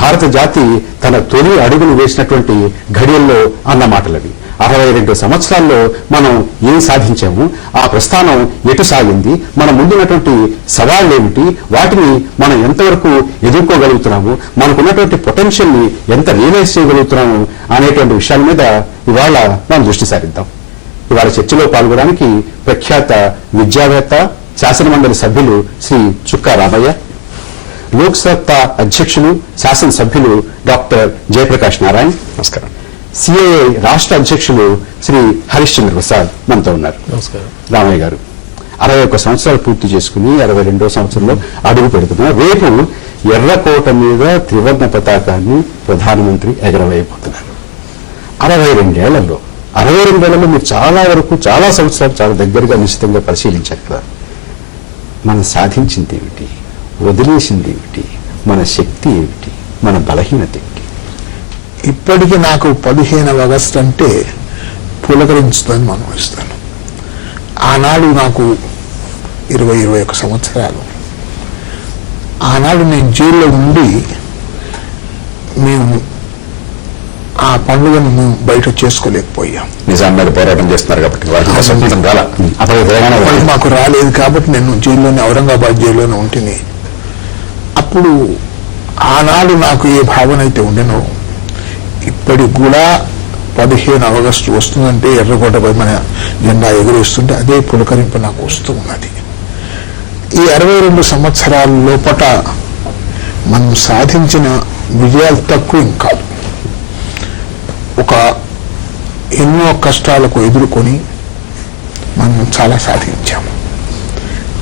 భారత జాతి తన తొలి అడుగులు వేసినటువంటి ఘడియల్లో అన్న మాటలవి. 62 సంవత్సరాల్లో మనం ఏం సాధించాము, ఆ ప్రస్థానం ఎటు సాగింది, మన ముందున్నటువంటి సవాళ్లు ఏమిటి, వాటిని మనం ఎంతవరకు ఎదుర్కోగలుగుతున్నాము, మనకున్నటువంటి పొటెన్షియల్ ని ఎంత రియలైజ్ చేయగలుగుతున్నాము అనేటువంటి విషయాల మీద ఇవాళ మనం దృష్టి సారిద్దాం. ఇవాళ చర్చలో పాల్గొనడానికి ప్రఖ్యాత విద్యావేత్త, శాసనమండలి సభ్యులు శ్రీ చుక్కా రామయ్య, లోక్సత్తా అధ్యక్షులు, శాసనసభ్యులు డాక్టర్ జయప్రకాష్ నారాయణ్, నమస్కారం. సిఐఐ రాష్ట్ర అధ్యక్షులు శ్రీ హరిశ్చంద్ర ప్రసాద్ మనతో ఉన్నారు. నమస్కారం. రామయ్య గారు 61 సంవత్సరాలు పూర్తి చేసుకుని 62వ సంవత్సరంలో అడుగు పెడుతున్నారు. రేపు ఎర్రకోట మీద త్రివర్ణ పతాకాన్ని ప్రధానమంత్రి ఎగరవేయబోతున్నారు. 62 మీరు చాలా వరకు చాలా సంవత్సరాలు చాలా దగ్గరగా నిశ్చితంగా పరిశీలించారు కదా. మనం సాధించింది ఏమిటి, వదిలేసింది ఏమిటి, మన శక్తి ఏమిటి, మన బలహీనత ఏమిటి? ఇప్పటికీ నాకు 15 ఆగస్టు అంటే పులకరించుదని మనం ఇస్తాను. ఆనాడు నాకు 20-21 సంవత్సరాలు. ఆనాడు నేను జైల్లో ఉండి మేము ఆ పండుగను మేము బయట చేసుకోలేకపోయాం. నిజాం మీద పోరాటం చేస్తున్నారు కాబట్టి మాకు రాలేదు కాబట్టి నేను జైల్లోనే, ఔరంగాబాద్ జైల్లోనే ఉంటిని. అప్పుడు ఆనాడు నాకు ఏ భావన అయితే ఉండేనో ఇప్పటికి కూడా 15 ఆగస్టు వస్తుందంటే ఎర్రకోటపై మన జెండా ఎగురేస్తుంటే అదే పులకరింపు నాకు వస్తూ ఉన్నది. ఈ 62 సంవత్సరాల లోపట మనం సాధించిన విజయాలు తక్కువ కాదు. ఎన్నో కష్టాలకు ఎదుర్కొని మనం చాలా సాధించాము.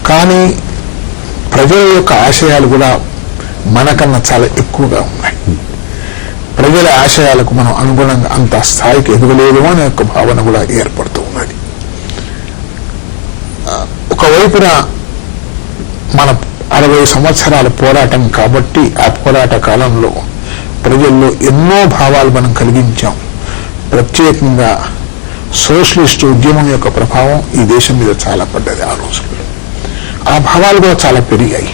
కానీ ప్రజల యొక్క ఆశయాలు కూడా మనకన్నా చాలా ఎక్కువగా ఉన్నాయి. ప్రజల ఆశయాలకు మనం అనుగుణంగా అంత స్థాయికి ఎదగలేదు అనే ఒక భావన కూడా ఏర్పడుతూ ఉన్నది. ఒకవైపున మన 60 సంవత్సరాల పోరాటం కాబట్టి ఆ పోరాట కాలంలో ప్రజల్లో ఎన్నో భావాలు మనం కలిగించాం. ప్రత్యేకంగా సోషలిస్ట్ ఉద్యమం యొక్క ప్రభావం ఈ దేశం మీద చాలా పడ్డది. ఆ రోజుల్లో ఆ భావాలు కూడా చాలా పెరిగాయి.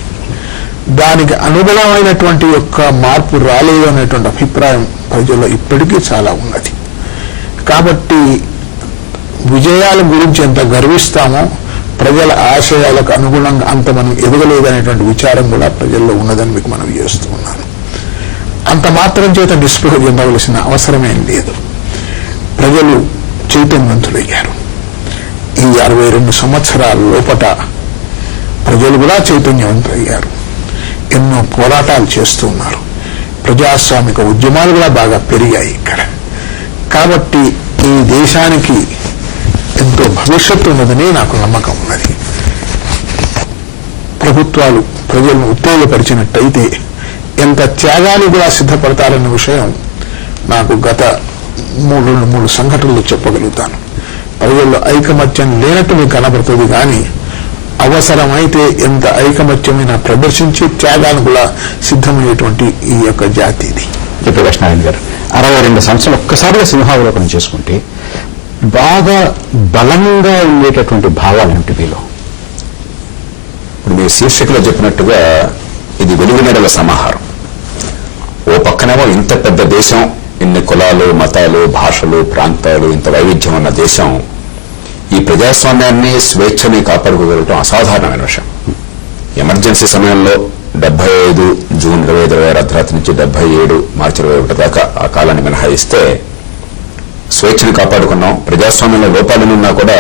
దానికి అనుగుణమైనటువంటి యొక్క మార్పు రాలేదు అనేటువంటి అభిప్రాయం ప్రజల్లో ఇప్పటికీ చాలా ఉన్నది. కాబట్టి విజయాల గురించి ఎంత గర్విస్తామో ప్రజల ఆశయాలకు అనుగుణంగా అంత మనం ఎదగలేదనేటువంటి విచారం కూడా ప్రజల్లో ఉన్నదని మీకు మనం చేస్తూ ఉన్నాను. అంత మాత్రం చేత నిస్పృహ చెందవలసిన అవసరమేం లేదు. ప్రజలు చైతన్యవంతులయ్యారు. ఈ 62 సంవత్సరాల లోపట ప్రజలు కూడా చైతన్యవంతులయ్యారు. ఎన్నో పోరాటాలు చేస్తూ ఉన్నారు. ప్రజాస్వామిక ఉద్యమాలు కూడా బాగా పెరిగాయి ఇక్కడ. కాబట్టి ఈ దేశానికి ఎంతో భవిష్యత్తు ఉన్నదని నాకు నమ్మకం ఉన్నది. ప్రభుత్వాలు ప్రజలను ఉత్తేజపరిచినట్టయితే ఎంత త్యాగాలు కూడా సిద్ధపడతారన్న విషయం నాకు గత 3 సంఘటనలు చెప్పగలుగుతాను. ప్రజల్లో ఐకమత్యం లేనట్టు మీకు కనబడుతుంది, కానీ అవసరమైతే ఎంత ఐకమత్యమైన ప్రదర్శించి త్యాగాలు కూడా సిద్ధమయ్యేటువంటి ఈ యొక్క జాతి ఇది. జయప్రకాష్ నారాయణ గారు 62 సంవత్సరాలు ఒక్కసారిగా సింహావలోకనం చేసుకుంటే బాగా బలంగా ఉండేటటువంటి భావాలు ఏమిటి మీలో? ఇప్పుడు మీరు శీర్షికలో చెప్పినట్టుగా ఇది వెలుగునెడల సమాహారం. ఓ పక్కనేమో ఇంత పెద్ద దేశం, ఇన్ని కులాలు, మతాలు, భాషలు, ప్రాంతాలు, ఇంత వైవిధ్యం ఉన్న దేశం ఈ ప్రజాస్వామ్యాన్ని, స్వేచ్ఛని కాపాడుకోగలగటం అసాధారణమైన విషయం. ఎమర్జెన్సీ సమయంలో 75 జూన్ 25 అర్ధరాత్రి నుంచి 77 మార్చి 21 దాకా ఆ కాలాన్ని మినహాయిస్తే స్వేచ్ఛను కాపాడుకున్నాం. ప్రజాస్వామ్యంలో లోపాలనున్నా కూడా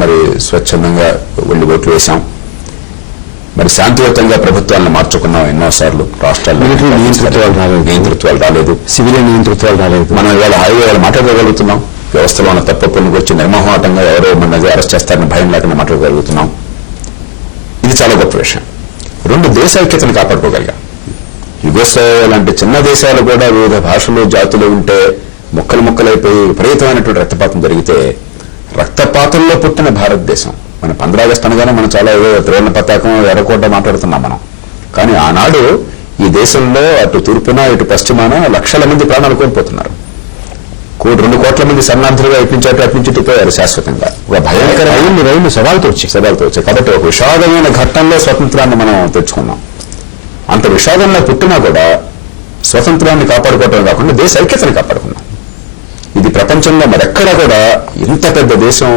మరి స్వచ్ఛందంగా వెళ్లి ఓట్లు వేశాం. మరి శాంతియుతంగా ప్రభుత్వాలను మార్చుకున్నాం ఎన్నోసార్లు. రాష్ట్రాల్లో నియంతృత్వాలు రాలేదు, సివిలియన్ నియంతృత్వాలు రాలేదు. మనం ఇవాళ హాయిగా మాట్లాడగలుగుతున్నాం. వ్యవస్థలో ఉన్న తప్పులను గురించి నిర్మోహమాటంగా ఎవరో మనది అరెస్ట్ చేస్తారని భయం లేకుండా మాట్లాడగలుగుతున్నాం. ఇది చాలా గొప్ప విషయం. 2 దేశ ఐక్యతను కాపాడుకోగలిగాం. యుగోస్లావియా లాంటి చిన్న దేశాలు కూడా వివిధ భాషలు, జాతులు ఉంటే ముక్కలైపోయి విపరీతమైనటువంటి రక్తపాతం జరిగితే, రక్తపాతంలో పుట్టిన భారతదేశం మన 15 ఆగస్టు అనగానే మనం చాలా త్రివర్ణ పతాకం, ఎర్రకోట మాట్లాడుతున్నాం మనం. కానీ ఆనాడు ఈ దేశంలో అటు తూర్పున ఇటు పశ్చిమాన లక్షల మంది ప్రాణాలు కోల్పోతున్నారు. 2 కోట్ల మంది శరణార్థులుగా అట్నుంచిపోయారు శాశ్వతంగా. ఒక భయంకరమైన రైళ్లు సవాలుతో వచ్చాయి. కాబట్టి ఒక విషాదమైన ఘట్టంలో స్వతంత్రాన్ని మనం తెచ్చుకున్నాం. అంత విషాదంలో పుట్టినా కూడా స్వతంత్రాన్ని కాపాడుకోవటం కాకుండా దేశ ఐక్యతను కాపాడుకున్నాం. ఇది ప్రపంచంలో మరెక్కడా కూడా ఇంత పెద్ద దేశం,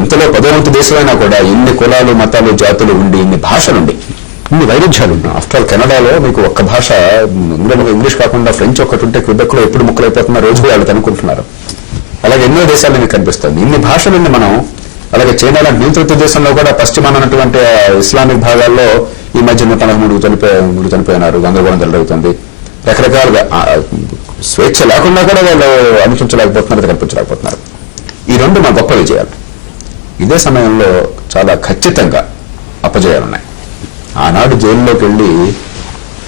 ఇంతలో 10వ వంతు దేశమైనా కూడా ఇన్ని కులాలు, మతాలు, జాతులు ఉండి, ఇన్ని భాషలుండి, ఇన్ని వైరుధ్యాలు ఉన్నాయి. ఆఫ్టర్ ఆల్ కెనడాలో మీకు ఒక్క భాష, ఇంగ్లీష్ కాకుండా ఫ్రెంచ్ ఒకటి ఉంటే క్విబెక్ లో ఎప్పుడు ముక్కలైపోతున్నా రోజు వాళ్ళు అనుకుంటున్నారు. అలాగే ఎన్నో దేశాలు మీకు కనిపిస్తుంది. ఇన్ని భాషలుండి మనం, అలాగే చైనా లాంటి నియంత్రిత దేశంలో కూడా పశ్చిమాన ఉన్నటువంటి ఇస్లామిక్ భాగాల్లో ఈ మధ్య 143 చనిపోయినారు, గందరగోళం జరుగుతుంది. రకరకాలుగా స్వేచ్ఛ లేకుండా కూడా వాళ్ళు అనుసరించలేకపోతున్నారు, కనిపించలేకపోతున్నారు. ఈ రెండు మా గొప్ప విజయాలు. ఇదే సమయంలో చాలా ఖచ్చితంగా అపజయాలు ఉన్నాయి. ఆనాడు జైల్లోకి వెళ్ళి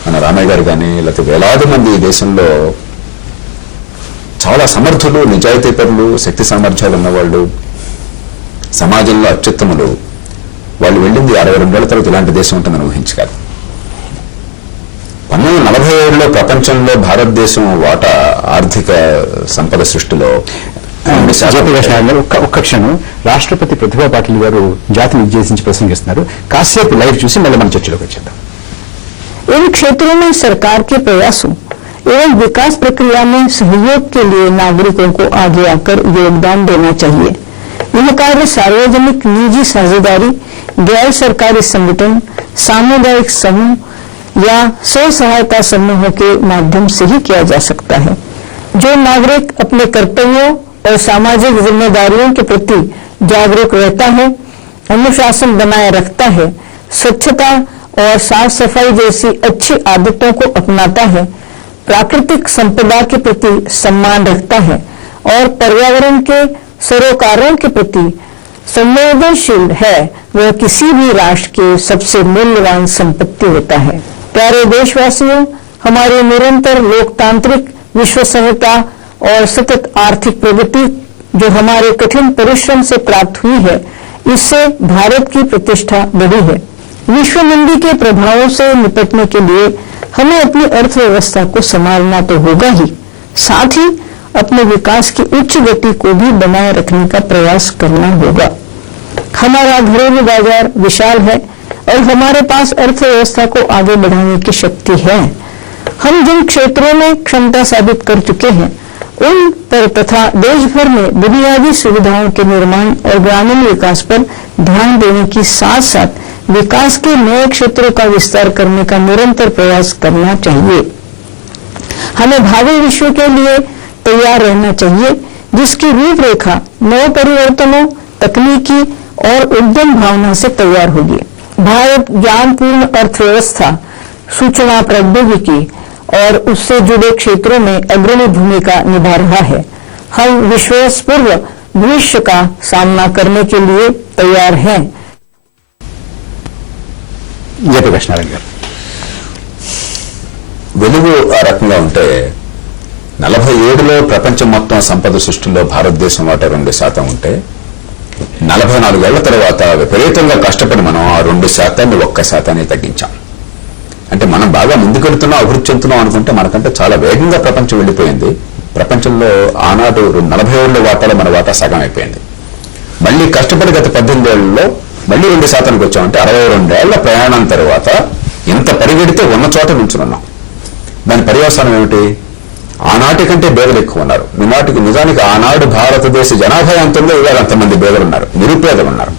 మన రామయ్య గారు కానీ, లేకపోతే వేలాది మంది ఈ దేశంలో చాలా సమర్థులు, నిజాయితీపరులు, శక్తి సామర్థ్యాలు ఉన్నవాళ్ళు, సమాజంలో అత్యుత్తములు, వాళ్ళు వెళ్ళింది 62 ఏళ్ల తర్వాత ఇలాంటి దేశం ఉంటుందని ఊహించగలరు. 1947లో ప్రపంచంలో భారతదేశం వాటా ఆర్థిక సంపద సృష్టిలో ఒక్క క్షణం రాష్ట్రపతి ప్రతిభా పాటిల్ గారు జాతిని ఉద్దేశించి ప్రసంగిస్తున్నారు. కాసేపు లైవ్ చూసి మళ్ళీ మన చర్చలోకి వచ్చేద్దాం. इन क्षेत्रों में सरकार के प्रयासों एवं विकास प्रक्रिया में सहयोग के लिए नागरिकों को आगे आकर योगदान देना चाहिए. यह कार्य सार्वजनिक निजी साझेदारी, गैर सरकारी संगठन, सामुदायिक समूह या स्व सहायता समूहों के माध्यम से ही किया जा सकता है. जो नागरिक अपने कर्तव्यों और सामाजिक जिम्मेदारियों के प्रति जागरूक रहता है, अनुशासन बनाए रखता है, स्वच्छता और साफ सफाई जैसी अच्छी आदतों को अपनाता है, प्राकृतिक संपदा के प्रति सम्मान रखता है और पर्यावरण के सरोकारों के प्रति संवेदनशील है, वह किसी भी राष्ट्र के सबसे मूल्यवान संपत्ति होता है. प्यारे देशवासियों, हमारी निरंतर लोकतांत्रिक विश्वसनीयता और सतत आर्थिक प्रगति जो हमारे कठिन परिश्रम से प्राप्त हुई है, इससे भारत की प्रतिष्ठा बढ़ी है. विश्व मंदी के प्रभावों से निपटने के लिए हमें अपनी अर्थव्यवस्था को संभालना तो होगा ही, साथ ही अपने विकास की उच्च गति को भी बनाए रखने का प्रयास करना होगा. हमारा घरेलू बाजार विशाल है और हमारे पास अर्थव्यवस्था को आगे बढ़ाने की शक्ति है. हम जिन क्षेत्रों में क्षमता साबित कर चुके हैं, उन पर तथा देश भर में बुनियादी सुविधाओं के निर्माण और ग्रामीण विकास पर ध्यान देने के साथ साथ विकास के नए क्षेत्रों का विस्तार करने का निरंतर प्रयास करना चाहिए. हमें भावी विश्व के लिए तैयार रहना चाहिए, जिसकी रूपरेखा नए परिवर्तनों, तकनीकी और उद्यम भावना से तैयार होगी. भारत ज्ञानपूर्ण अर्थव्यवस्था, सूचना प्रौद्योगिकी और उससे जुड़े क्षेत्रों में अग्रणी भूमिका निभा रहा है. हम विश्वासपूर्ण भविष्य का सामना करने के लिए तैयार हैं. జయప్రకాష్ నారాయణ గారు, వెలుగు ఆ రకంగా ఉంటే 47లో ప్రపంచం మొత్తం సంపద సృష్టిలో భారతదేశం వాటా 2% ఉంటే 44 ఏళ్ల తర్వాత విపరీతంగా కష్టపడి మనం ఆ 2% 1% తగ్గించాం. అంటే మనం బాగా ముందుకెళ్తున్నాం, అభివృద్ధి చెందుతున్నాం అనుకుంటే మనకంటే చాలా వేగంగా ప్రపంచం వెళ్ళిపోయింది. ప్రపంచంలో ఆనాడు 40 ఏళ్ల వాటాలో మన వాటా సగం అయిపోయింది. మళ్ళీ కష్టపడి గత 18 ఏళ్లలో మళ్ళీ 2% వచ్చామంటే 62 ఏళ్ల ప్రయాణం తర్వాత ఎంత పరిగెడితే ఉన్న చోట నుంచున్నాం. దాని పర్యవసానం ఏమిటి? ఆనాటి కంటే బేదలు ఎక్కువ ఉన్నారు. నిజానికి ఆనాడు భారతదేశ జనాభా ఎంత ఉందో ఇవాళ అంతమంది బేదలు ఉన్నారు, నిరుపేదలు ఉన్నారు.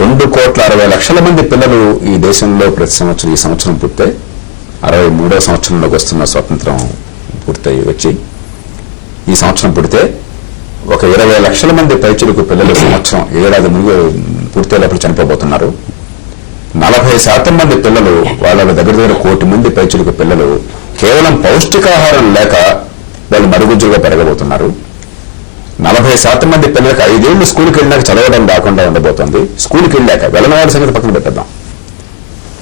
2,60,00,000 మంది పిల్లలు ఈ దేశంలో ప్రతి సంవత్సరం, ఈ సంవత్సరం పూర్తయి 63వ సంవత్సరంలోకి వస్తున్న స్వాతంత్రం పూర్తయి వచ్చి ఈ సంవత్సరం పుడితే ఒక 20 లక్షల మంది పైచిలకు పిల్లలు సంవత్సరం ఏడాది పూర్తయ్యేటప్పుడు చనిపోబోతున్నారు. 40% మంది పిల్లలు, వాళ్ళ దగ్గర 1 కోటి మంది పైచిలకు పిల్లలు కేవలం పౌష్టికాహారం లేక వాళ్ళు మరుగుజ్జులుగా పెరగబోతున్నారు. 40% మంది పిల్లలకు 5 ఏళ్లు స్కూల్కి వెళ్ళాక చదవడం రాకుండా ఉండబోతోంది. స్కూల్కి వెళ్ళాక వెళ్ళిన వాళ్ళ సంగతి పక్కన పెట్టేద్దాం.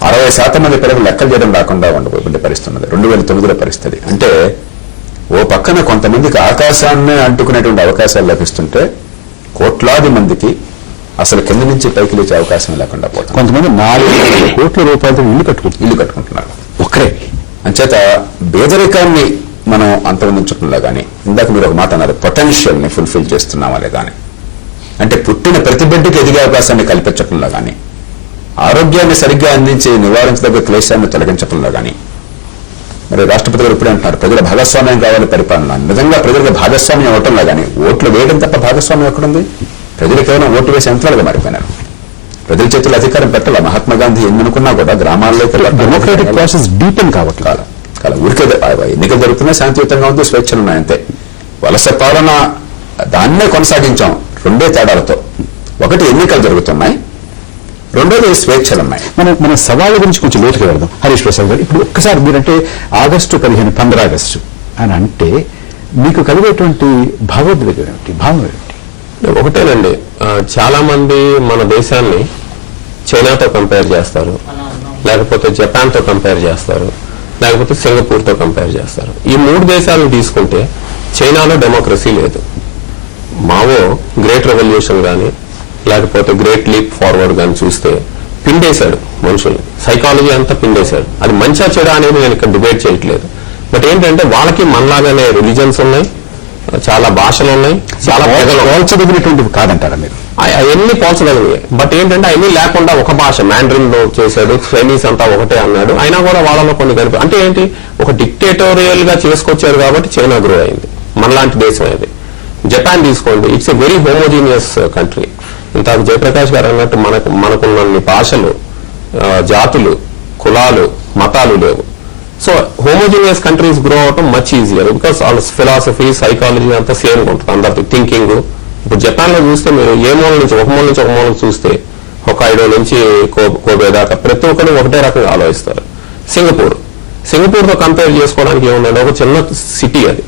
60% మంది పిల్లలకు లెక్కలు చేయడం రాకుండా ఉండబోయే పరిస్థితి ఉన్నది 2009లో పరిస్థితి. అంటే ఓ పక్కన కొంతమందికి ఆకాశాన్ని అంటుకునేటువంటి అవకాశాలు లభిస్తుంటే కోట్లాది మందికి అసలు కింద నుంచి పైకి లేచే అవకాశం లేకుండా పోతుంది. కొంతమంది 4 కోట్ల రూపాయలతో ఇల్లు కట్టుకుంటున్నారు ఒక్కరే. అంచేత పేదరికాన్ని మనం అంతమందించడంలో కానీ, ఇందాక మీరు ఒక మాట అన్నారు, పొటెన్షియల్ ని ఫుల్ఫిల్ చేస్తున్నామా లేదా అని, అంటే పుట్టిన ప్రతి బిడ్డకి ఎదిగే అవకాశాన్ని కల్పించడంలో కానీ, ఆరోగ్యాన్ని సరిగ్గా అందించి నివారించదగ్గ క్లేశాన్ని తొలగించడంలో కానీ, మరి రాష్ట్రపతి గారు ఇప్పుడే అంటున్నారు ప్రజల భాగస్వామ్యం కావాలి పరిపాలన. నిజంగా ప్రజలకు భాగస్వామ్యం అవటంలా కానీ ఓట్లు వేయడం తప్ప భాగస్వామ్యం ఎక్కడుంది? ప్రజలు కేవలం ఓటు వేసే యంత్రాలుగా మారిపోయినారు. ప్రజల చేతుల్లో అధికారం పెట్టాల. మహాత్మా గాంధీ ఎన్ని అనుకున్నా కూడా గ్రామాల్లోకి డెమోక్రాటిక్ ప్రాసెస్ డీపెన్ కావట్లేదు. ఊరికే ఎన్నికలు జరుగుతున్నాయి, శాంతియుతంగా ఉంది, స్వేచ్ఛలు ఉన్నాయంతే. వలస పాలన దాన్నే కొనసాగించాం రెండే తేడాలతో. ఒకటి ఎన్నికలు జరుగుతున్నాయి, రెండోది స్వేచ్ఛలు ఉన్నాయి. మన సవాళ్ళ గురించి కొంచెం లోతుగా వెళ్దాం. హరీష్ ప్రసాద్ గారు, ఇప్పుడు ఒక్కసారి మీరంటే ఆగస్టు 15 15 ఆగస్టు అని అంటే మీకు కలిగేటువంటి భావోద్వేగం ఏమిటి, భావం ఏమిటి? ఒకటేనండి, చాలా మంది మన దేశాన్ని చైనాతో కంపేర్ చేస్తారు, లేకపోతే జపాన్తో కంపేర్ చేస్తారు, లేకపోతే సింగపూర్తో కంపేర్ చేస్తారు. ఈ 3 దేశాలను తీసుకుంటే చైనాలో డెమోక్రసీ లేదు. మావో గ్రేట్ రెవల్యూషన్ కానీ లేకపోతే గ్రేట్ లీప్ ఫార్వర్డ్ కానీ చూస్తే పిండేశాడు మనుషుల్ని, సైకాలజీ అంతా పిండేశాడు. అది మంచిగా చెడా అనేది నేను ఇక్కడ డిబేట్ చేయట్లేదు. బట్ ఏంటంటే వాళ్ళకి మనలాగానే రిలీజన్స్ ఉన్నాయి, చాలా భాషలు ఉన్నాయి, చాలా పోల్చదగినటువంటివి కాదంటారా మీరు? అవన్నీ పోల్చదగినవి. బట్ ఏంటంటే అవన్నీ లేకుండా ఒక భాష మ్యాండ్రిన్ లో చేశాడు, చైనీస్ అంతా ఒకటే అన్నాడు. అయినా కూడా వాళ్ళలో కొన్ని కలిపి అంటే ఏంటి, ఒక డిక్టేటోరియల్ గా చేసుకొచ్చారు కాబట్టి చైనా గ్రో అయింది. మనలాంటి దేశం అది. జపాన్ తీసుకోండి, it's a very homogeneous country. ఇంతకు జయప్రకాష్ గారు అన్నట్టు మనకున్న భాషలు, జాతులు, కులాలు, మతాలు లేవు. సో హోమోజీనియస్ కంట్రీస్ గ్రో అవటం మచ్ ఈజియర్ బికాస్ వాళ్ళ ఫిలాసఫీ, సైకాలజీ అంతా సేమ్ ఉంటుంది, అందరి థింకింగ్. ఇప్పుడు జపాన్ లో చూస్తే మీరు ఏ మూల నుంచి ఒక మూల చూస్తే హొకైడో నుంచి కోబే దాకా ప్రతి ఒక్కరు ఒకటే రకంగా ఆలోచిస్తారు. సింగపూర్ తో కంపేర్ చేసుకోవడానికి ఏముందంటే ఒక చిన్న సిటీ అది.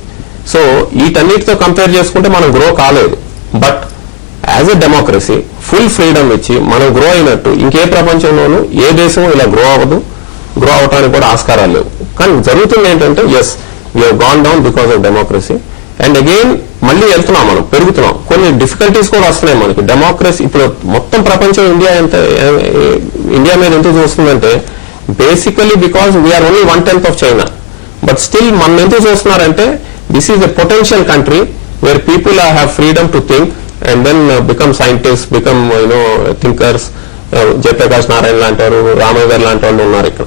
సో వీటన్నిటితో కంపేర్ చేసుకుంటే మనం గ్రో కాలేదు. But as a democracy full freedom ఇచ్చి మనం గ్రో అయినట్టు ఇంకే ప్రపంచంలోనూ ఏ దేశం ఇలా గ్రో అవ్వదు, గ్రో అవటానికి కూడా ఆస్కారాలు లేవు. కానీ జరుగుతుంది ఏంటంటే as we have gone down because of democracy. And again మళ్ళీ వెళ్తున్నాం, మనం పెరుగుతున్నాం. కొన్ని డిఫికల్టీస్ కూడా వస్తున్నాయి మనకి. డెమోక్రసీ ఇప్పుడు మొత్తం ప్రపంచం ఇండియా మీద ఎందుకు చూస్తుందంటే basically because we are only 1/10 of China. But still మనం ఎందుకు చూస్తున్నారంటే this is a potential country where people have freedom to think and then become scientist, become thinkers. Jayaprakash Narayan లాంటి వారు, రామయ్య గారు లాంటి వాళ్ళు ఉన్నారు ఇక్కడ.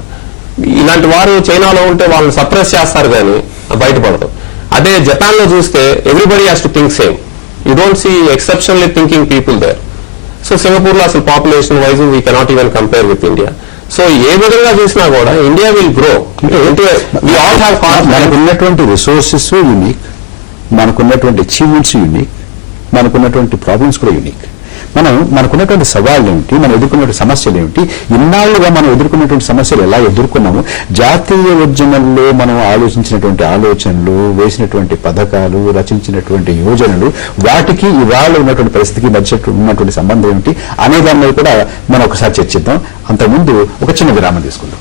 ఇలాంటి వారు చైనాలో ఉంటే వాళ్ళని సప్రెస్ చేస్తారు కానీ బయటపడదు. అదే జపాన్ లో చూస్తే everybody has to think same. You don't see exceptionally thinking people there. So Singapore లో అసలు population wise we cannot even compare with India. So ఏ విధంగా చూసినా కూడా ఇండియా విల్ గ్రో. మనకున్నటువంటి రిసోర్సెస్ యూనిక్, మనకున్నటువంటి అచీవ్మెంట్స్ యూనిక్, మనకున్నటువంటి ప్రాబ్లమ్స్ కూడా యూనిక్. మనకున్నటువంటి సవాళ్ళు ఏమిటి, మనం ఎదుర్కొన్న సమస్యలు ఏమిటి, ఇన్నాళ్లుగా మనం ఎదుర్కొన్నటువంటి సమస్యలు ఎలా ఎదుర్కొన్నాము, జాతీయ ఉద్యమంలో మనం ఆలోచించినటువంటి ఆలోచనలు, వేసినటువంటి పథకాలు, రచించినటువంటి యోజనలు, వాటికి ఇవాళ ఉన్నటువంటి పరిస్థితికి మధ్య ఉన్నటువంటి సంబంధం ఏమిటి అనే దాని మీద కూడా మనం ఒకసారి చర్చిద్దాం. అంతకుముందు ఒక చిన్న విరామం తీసుకుందాం.